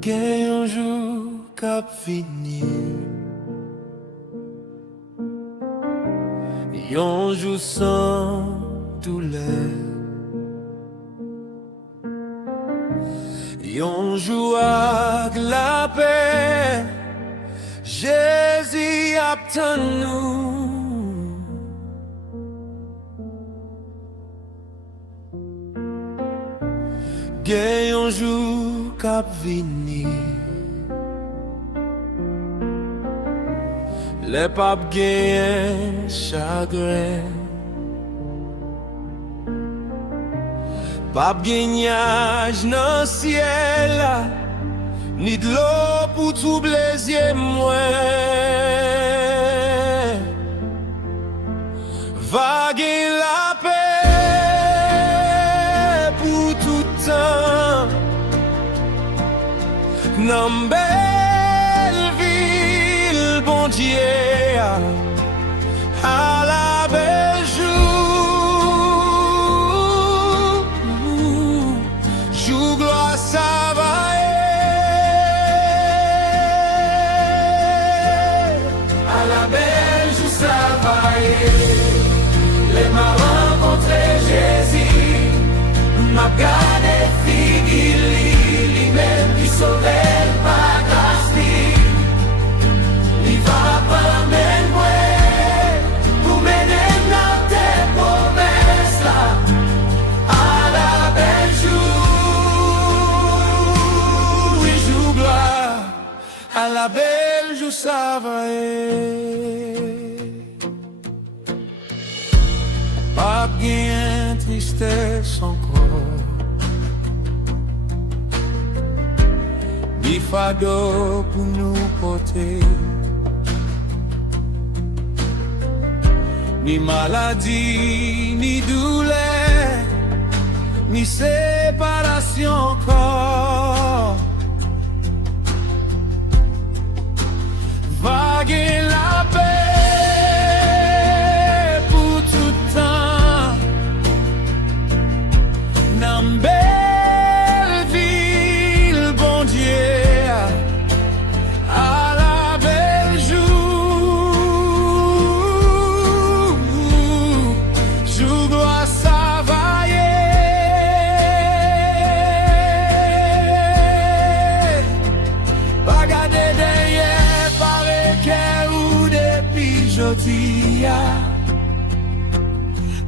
Gen yon jou kap fini, yon jou sans douleur, yon jou ak la paix. Jésus aptan nou. Gen yon jou kap vini, le pap gen chagrin, pap gen nyaj nan ciel la, ni d'lo pou tou blesye mwen. Va gen la paix pou toutan, nan bel vil bon Dieu, à la belle jour, jour gloire ça va. Les m'a rencontré Jésus, m'a gardé figi li même qui sauvait ma grâce li va pas m'aimer pour mener dans tes promesses là à la belle jour, oui jour gloire à la belle jour ça va. Pas bien tristesse encore, ni fardeau pour nous porter, ni maladie, ni douleur, ni séparation encore. Vague la paix.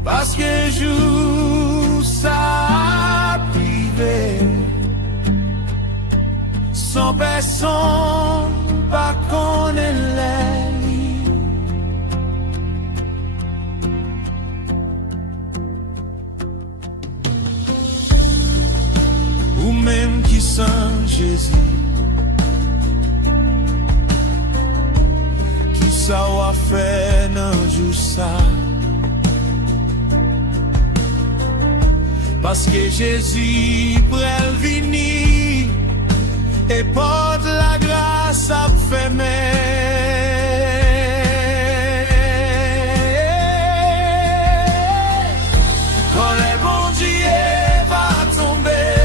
Parce que jour ça privé, sans personne pas connaît les. Ou même qui sans Jésus, ça va faire un jour ça. Parce que Jésus prend vini et porte la grâce à faire. Quand le bon Dieu va tomber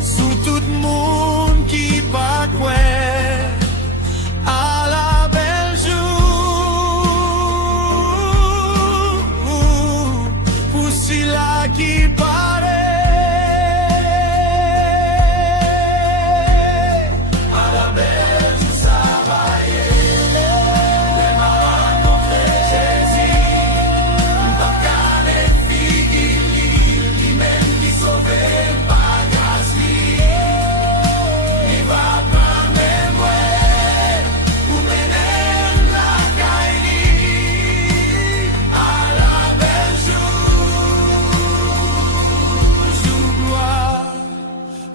sous tout le monde qui pas quoi. Qui paraît à la belle du Savaillé, les m'a rencontré Jésus, pas qu'à les filles, lui même qui sauvait pas grâce, il va pas m'aimer pour mener la caille à la belle jour.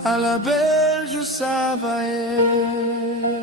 À la belle jour ça va être.